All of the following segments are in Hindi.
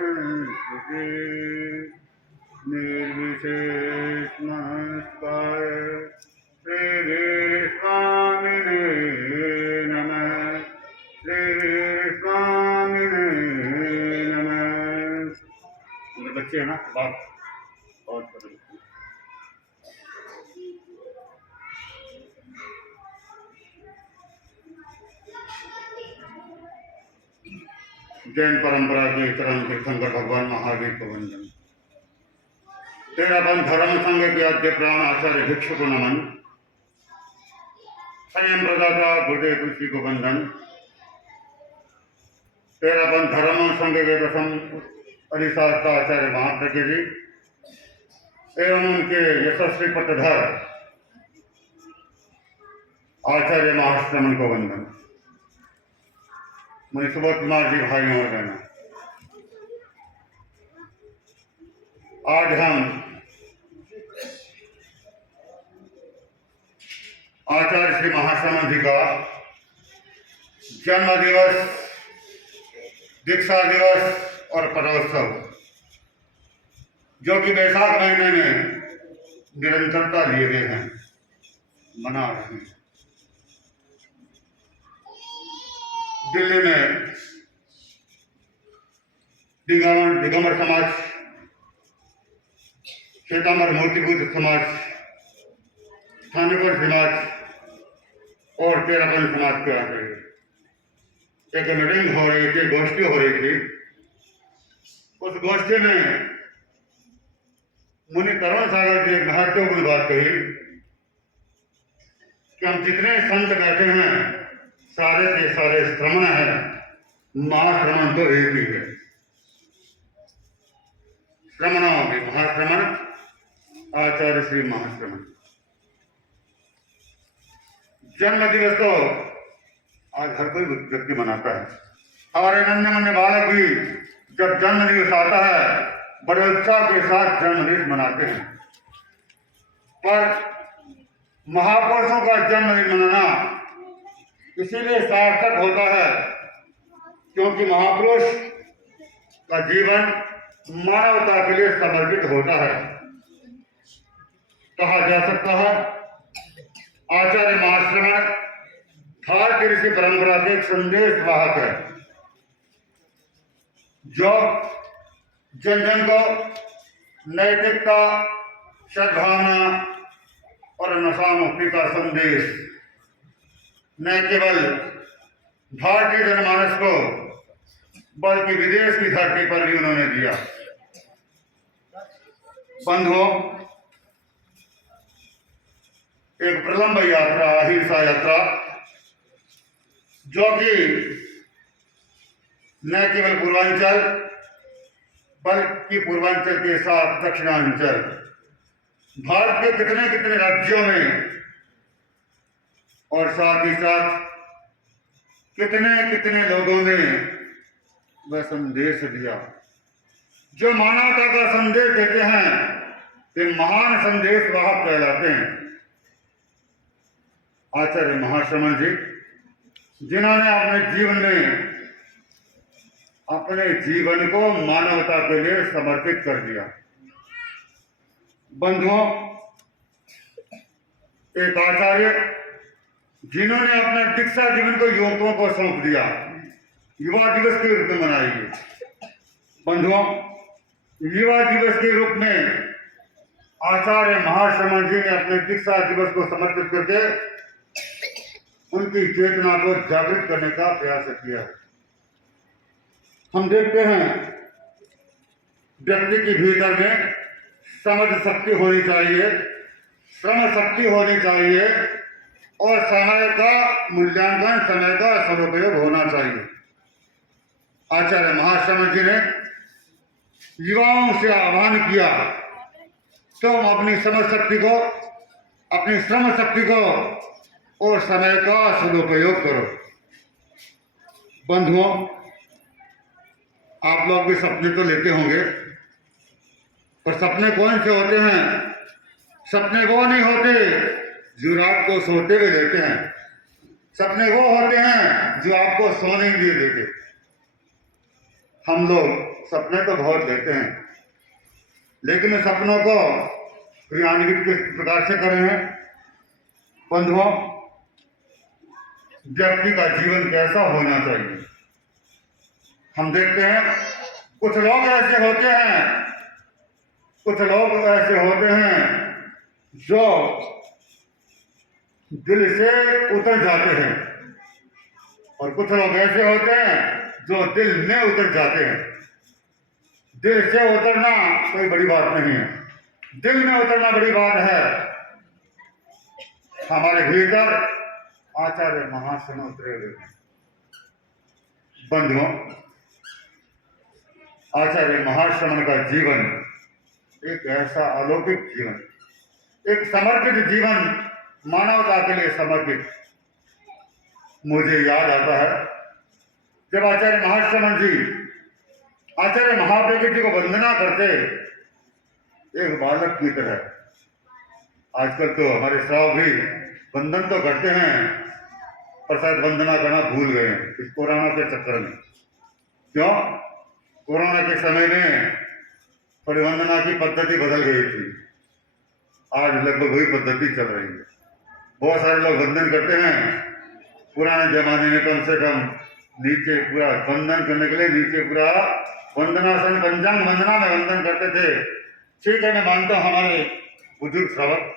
संस्कृति निर्विशेष नमस्कार श्री स्वामिने नमः श्री स्वामिने नमः। मेरे बच्चे हैं ना बात बहुत बदल जैन परंपरा के चरण तीर्थंकर भगवान महावीर को वंदन। तेरापन धर्म संघ के आद्य प्राण आचार्य भिक्षु को नमन। संयम प्रदाता गुरुदेव तुलसी को वंदन। तेरापन धर्म संघ के दसम अधिशास्त्र आचार्य महाप्रज्ञ जी एवं उनके यशस्वी पटधर आचार्य महाश्रमण को वंदन। मुझे सुबोध कुमार जी भाई और बहन, आज हम आचार्य श्री महाश्रमण जी का जन्म दिवस, दीक्षा दिवस और पटोत्सव जो कि वैशाख महीने में निरंतरता लिए गए हैं, मना रहे हैं। दिल्ली में दिगंबर समाज, श्वेतांबर मूर्तिभूत समाज, स्थानिक समाज और तेरापन समाज के आते एक मीटिंग हो रही थी, गोष्ठी हो रही थी। उस गोष्ठी में मुनि तरुण सागर जी एक महत्वपूर्ण बात कही कि हम जितने संत बैठे हैं सारे के सारे श्रमण है, महाश्रमण तो एक ही है। श्रमणों में महाश्रमण आचार्य श्री महाश्रमण। जन्म दिवस तो आज हर कोई व्यक्ति मनाता है। हमारे नन्हे मुन्ने बालक भी जब जन्म दिवस आता है बड़े उत्साह के साथ जन्म दिवस मनाते हैं, पर महापुरुषों का जन्म दिन मनाना इसीलिए सार्थक होता है क्योंकि महापुरुष का जीवन मानवता के लिए समर्पित होता है। कहा जा सकता है आचार्य महाश्रमण भारतीय ऋषि परंपरा के एक संदेश वाहक है, जो जन जन को नैतिकता, सद्भावना और नशा मुक्ति का संदेश न केवल भारतीय जनमानस को बल्कि विदेश की धरती पर भी उन्होंने दिया। बंधुओं, एक प्रलंब यात्रा, अहिंसा यात्रा, जो कि न केवल पूर्वांचल बल्कि पूर्वांचल के साथ दक्षिणांचल, भारत के कितने कितने राज्यों में और साथ ही साथ कितने कितने लोगों ने वह संदेश दिया। जो मानवता का संदेश देते हैं वे महान संदेश वाहक कहलाते हैं। आचार्य महाश्रमण जी, जिन्होंने अपने जीवन को मानवता के लिए समर्पित कर दिया। बंधुओं, एक आचार्य जिन्होंने अपने दीक्षा जीवन को युवकों को सौंप दिया, युवा दिवस के रूप में मनाइए। बंधुओं, युवा दिवस के रूप में आचार्य महाश्रमण जी ने अपने दीक्षा दिवस को समर्पित करके उनकी चेतना को जागृत करने का प्रयास किया है। हम देखते हैं व्यक्ति के भीतर में समझ शक्ति होनी चाहिए, श्रम शक्ति होनी चाहिए और समय का मूल्यांकन, समय का सदुपयोग होना चाहिए। आचार्य महाश्रमण जी ने युवाओं से आह्वान किया, तुम अपनी समझ शक्ति को, अपनी श्रम शक्ति को और समय का सदुपयोग करो। बंधुओं, आप लोग भी सपने तो लेते होंगे, पर सपने कौन से होते हैं? सपने वो नहीं होते जो रात को सोते हुए देते हैं, सपने वो होते हैं जो आपको सोने के लिए देते। हम लोग सपने तो बहुत लेते हैं, लेकिन उन सपनों को क्रियान्वित किस प्रकार से करें हैं? बंधुओं, व्यक्ति का जीवन कैसा होना चाहिए? हम देखते हैं कुछ लोग ऐसे होते हैं, कुछ लोग ऐसे होते हैं जो दिल से उतर जाते हैं, और कुछ लोग ऐसे होते हैं जो दिल में उतर जाते हैं। दिल से उतरना कोई बड़ी बात नहीं है, दिल में उतरना बड़ी बात है। हमारे भीतर आचार्य महाशय उतरे हुए हैं। बंधुओं, आचार्य महाश्रमण का जीवन एक ऐसा अलौकिक जीवन, एक समर्पित जीवन, मानवता के लिए समर्पित। मुझे याद आता है जब आचार्य महाश्रमण जी आचार्य महाप्रज्ञ जी को वंदना करते एक बालक की तरह। आजकल तो हमारे श्राव भी वंदन तो करते हैं, पर शायद वंदना करना भूल गए हैं इस कोरोना के चक्कर में। क्यों? कोरोना के समय में थोड़ी वंदना की पद्धति बदल गई थी, आज लगभग वही पद्धति चल रही है। बहुत सारे लोग वंदन करते हैं, पुराने जमाने में कम से कम नीचे पूरा वंदन करने के लिए नीचे पूरा वंदनासन पंचांग वंदना में वंदन करते थे। ठीक है, मैं मानता हूँ हमारे बुजुर्ग श्रावक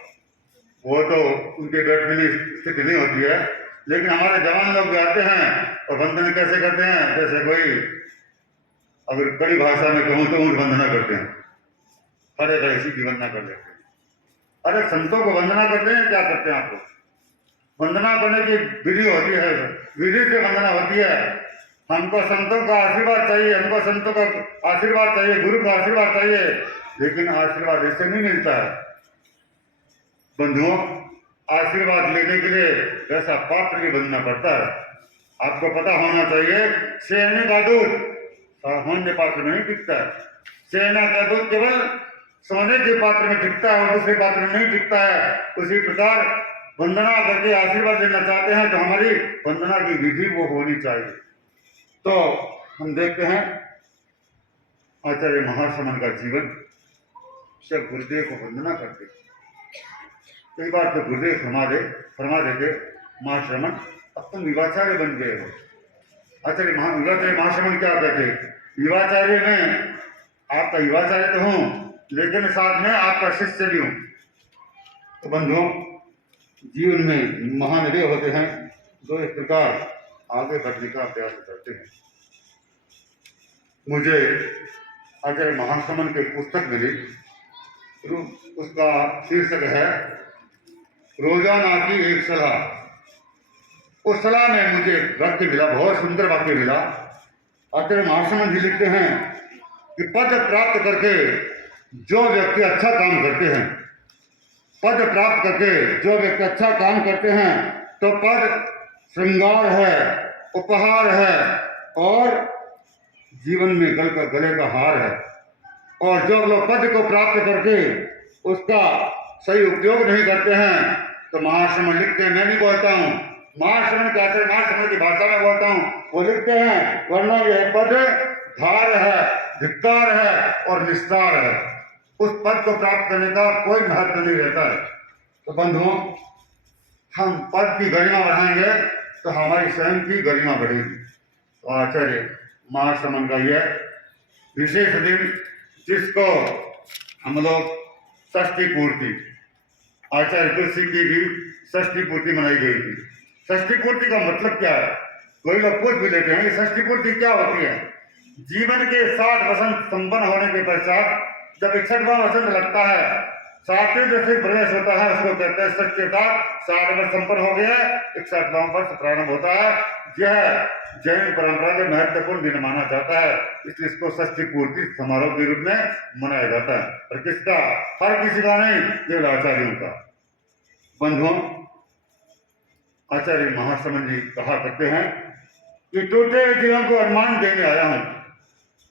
वो तो उनके बैठने की स्थिति नहीं होती है, लेकिन हमारे जवान लोग भी आते हैं और वंदन कैसे करते हैं? जैसे कोई, अगर बड़ी भाषा में कहूँ तो ऊँट वंदना करते हैं, खड़े खड़े सीधी वंदना कर लेते हैं। अरे संतों को वंदना करते हैं, क्या करते हैं? आपको वंदना करने की विधि होती है, विधि से वंदना होती है। हमको संतों का आशीर्वाद चाहिए, हमको संतों का आशीर्वाद चाहिए, गुरु का आशीर्वाद चाहिए, लेकिन आशीर्वाद ऐसे नहीं मिलता है। बंधुओं, आशीर्वाद लेने के लिए ऐसा पात्र भी बनना पड़ता है। आपको पता होना चाहिए, सेने का दूध सामान्य पात्र में नहीं टिकता है। सेना का दूध केवल सोने के पात्र में टिकता है और दूसरे पात्र में नहीं टिकता है। उसी प्रकार वंदना करके आशीर्वाद लेना चाहते हैं तो हमारी वंदना की विधि वो होनी चाहिए। तो हम देखते हैं आचार्य महाश्रमण का जीवन, सब गुरुदेव को वंदना करते। कई बार तो गुरुदेव फरमा देते, महाश्रमण अब तुम युवाचार्य बन गए हो। आचार्य महाश्रमण क्या कहते? युवाचार्य में आपका युवाचार्य तो हूँ, लेकिन साथ में आपका शिष्य भी हूँ। तो बंधुओं, जीवन में महान वे होते हैं जो इस प्रकार आगे बढ़ने का प्रयास करते हैं। मुझे आचार्य महाश्रमण की पुस्तक मिली, उसका शीर्षक है रोजाना की एक सलाह। उस सलाह में मुझे वाक्य मिला, बहुत सुंदर वाक्य मिला। आचार्य महाश्रमण जी लिखते हैं कि पद प्राप्त करके जो व्यक्ति अच्छा काम करते हैं, पद प्राप्त करके जो व्यक्ति अच्छा काम करते हैं, तो पद श्रृंगार है, उपहार है और जीवन में गले का हार है। और जो लोग पद को प्राप्त करके उसका सही उपयोग नहीं करते हैं, तो महाश्रमण लिखते हैं, मैं नहीं बोलता हूँ, महाश्रमण के आचार्य महाश्रमण की भाषा में बोलता हूँ, वो लिखते हैं, वरना यह पद धार है, धिक्कार है और निस्तार है। उस पद को प्राप्त करने का कोई महत्व नहीं रहता है। तो बंधुओं, हम पद की गरिमा बढ़ाएंगे तो हमारी स्वयं की गरिमा बढ़ेगी। तो आचार्य महाश्रमण का यह विशेष दिन, जिसको हम लोग षष्ठी पूर्ति, आचार्य तुलसी की भी षष्ठी पूर्ति मनाई गई थी। षष्ठी पूर्ति का मतलब क्या है? कोई लोग पूछ भी लेते हैं, षष्ठी पूर्ति क्या होती है? जीवन के 60 वसंत संपन्न होने के पश्चात जब 61वां वसंत लगता है, 60वें दशक प्रवेश होता है, उसको कहते हैं सच्चेता। 60 वर्ष संपन्न हो गया, 61वां वर्ष प्रारंभ होता है। यह जैन परंपरा में महत्वपूर्ण दिन माना जाता है, इसलिए इसको षष्ठी पूर्ति समारोह के रूप में मनाया जाता है। और किसका? हर किसी का नहीं, केवल आचार्यों का। बंधुओं, आचार्य महाश्रमण जी कहा करते हैं कि टूटे हुए दिलों को अरमान देने आया हूँ।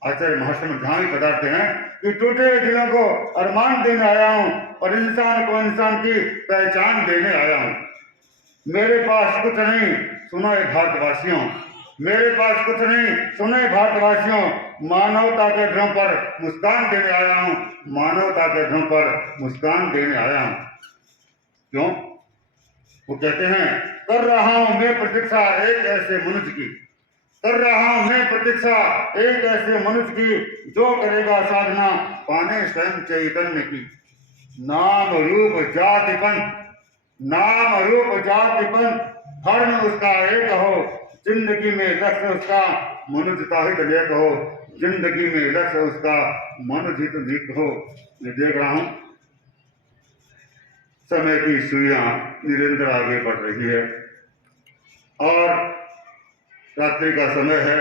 आचार्य महाश्रमण जहाँ भी बताते हैं कि टूटे हुए दिलों को अरमान देने आया हूँ और इंसान को इंसान की पहचान देने आया हूँ। मेरे पास कुछ नहीं, सुनो ये भारतवासियों, मेरे पास कुछ नहीं, सुने भारतवासियों, मानवता के ध्रुव पर मुस्कान देने आया हूँ, मानवता के ध्रुव पर मुस्कान देने आया हूँ। क्यों? वो कहते हैं, कर रहा हूं मैं प्रतीक्षा एक ऐसे मनुष्य की, कर रहा हूं मैं प्रतीक्षा एक ऐसे मनुष्य की, जो करेगा साधना पाने स्वयं चैतन्य की। नाम रूप जाति पंथ, नाम रूप जाति पंथ, धर्म उसका एक हो, जिंदगी में लक्ष्य उसका मनुष्यता हित लेख हो, जिंदगी में लक्ष्य उसका मनुष्य हित लेख हो। मैं देख रहा हूं समय की सुइयां निरंतर आगे बढ़ रही है और रात्रि का समय है,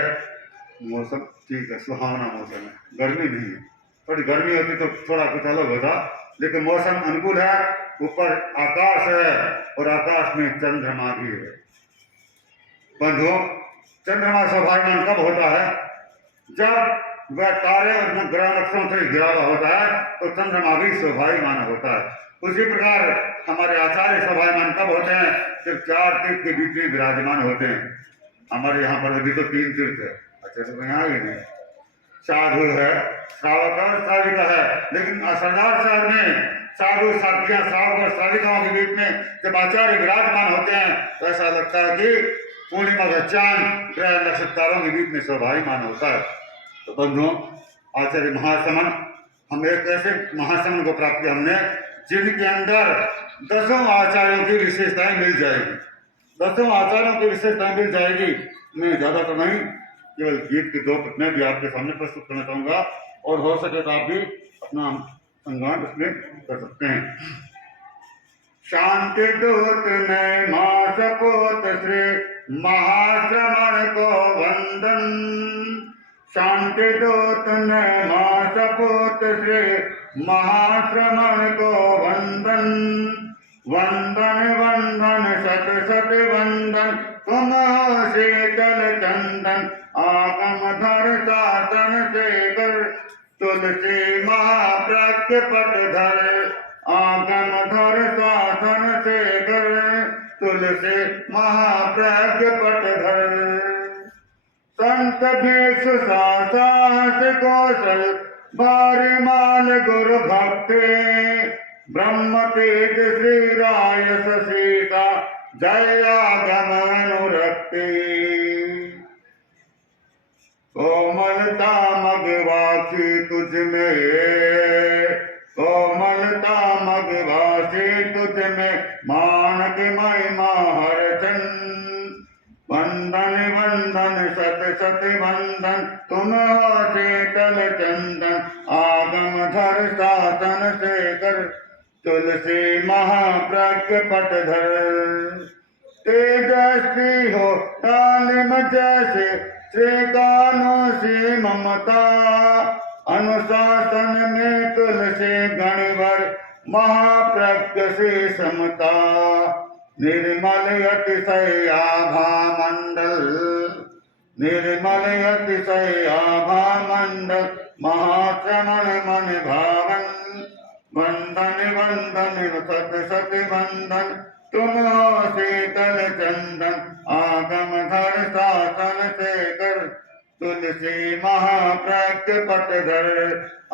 मौसम ठीक है, सुहावना मौसम है, गर्मी नहीं है। थोड़ी गर्मी होती तो थोड़ा कुछ अलग होता, लेकिन मौसम अनुकूल है। ऊपर आकाश है और आकाश में चंद्रमा भी है। बंधुओं, चंद्रमा शोभायमान कब होता है? जब वह तारे और ग्रह नक्षत्रों से घिरा हुआ होता है तो चंद्रमा भी शोभायमान होता है। उसी प्रकार हमारे आचार्य शोभायमान कब होते हैं? जब 4 तीर्थ के बीच में विराजमान होते हैं। हमारे यहाँ पर अभी तो 3 तीर्थ है, अच्छा तो यहाँ ही नहीं, साधु है, श्रावक और श्राविका है, लेकिन सरदार साहब में साधु साथियां श्रावक और श्राविकाओं के बीच में जब आचार्य विराजमान होते हैं तो ऐसा लगता है कि पूर्णिमा का चांद ग्रह नक्षत्रों के बीच में शोभायमान होता है। तो बंधुओं, आचार्य महासमन, हम एक ऐसे महासमन को प्राप्त किया हमने जिनके अंदर 10 आचार्यों की विशेषताएं मिल जाएगी, 10 आचार्यों की विशेषताएं मिल जाएगी। मैं ज्यादा तो नहीं, केवल गीत की 2 प्रतियां भी आपके सामने प्रस्तुत करना चाहूंगा और हो सके तो आप भी अपना संगान उसमें कर सकते हैं। शांति दूत ने मां सपूत श्री महाश्रमण को वंदन, शांति दूत ने मां सपूत श्री महाश्रमण को वंदन, वंदन वंदन सत सत वंदन, तुम हो शीतल चंदन, आगम धर शासन से कर, तुलसी महाप्रज्ञ पट धर, आगम धर शासन से कर, तुलसी महाप्रज्ञ पट धर। संत भिक्षु साहस कौशल बारिमाल गुरु भक्ति, ब्रह्म तेज श्री राय सीता जय आगम अनुरक्ति। कोमलता मगवासी तुझ में, कोमलता मगवासी तुझ में, मानक महिमा हर चंद, वंदन वंदन सत सत वंदन, तुम हो शीतल चंदन, आगम धर शासन से कर, तुलसी महाप्रज्ञ पट धर। तेजस्वी हो तालिम जैसे, श्रीकानों से ममता, अनुशासन में तुलसी गणवर, महाप्रज्ञ से समता। निर्मल अतिशय आभा मंडल, निर्मल अतिशय आभा मंडल, महाश्रमण मन भावन, वंदन वंदन सत सत वंदन, तुम हो शीतल चंदन, आगम धर शासन से कर, तुलसी महाप्रज्ञ पट धर,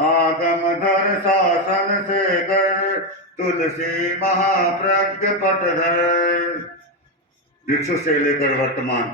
आगम धर शासन से कर, तुलसी महाप्रज्ञ पट धर। भिक्षु से लेकर वर्तमान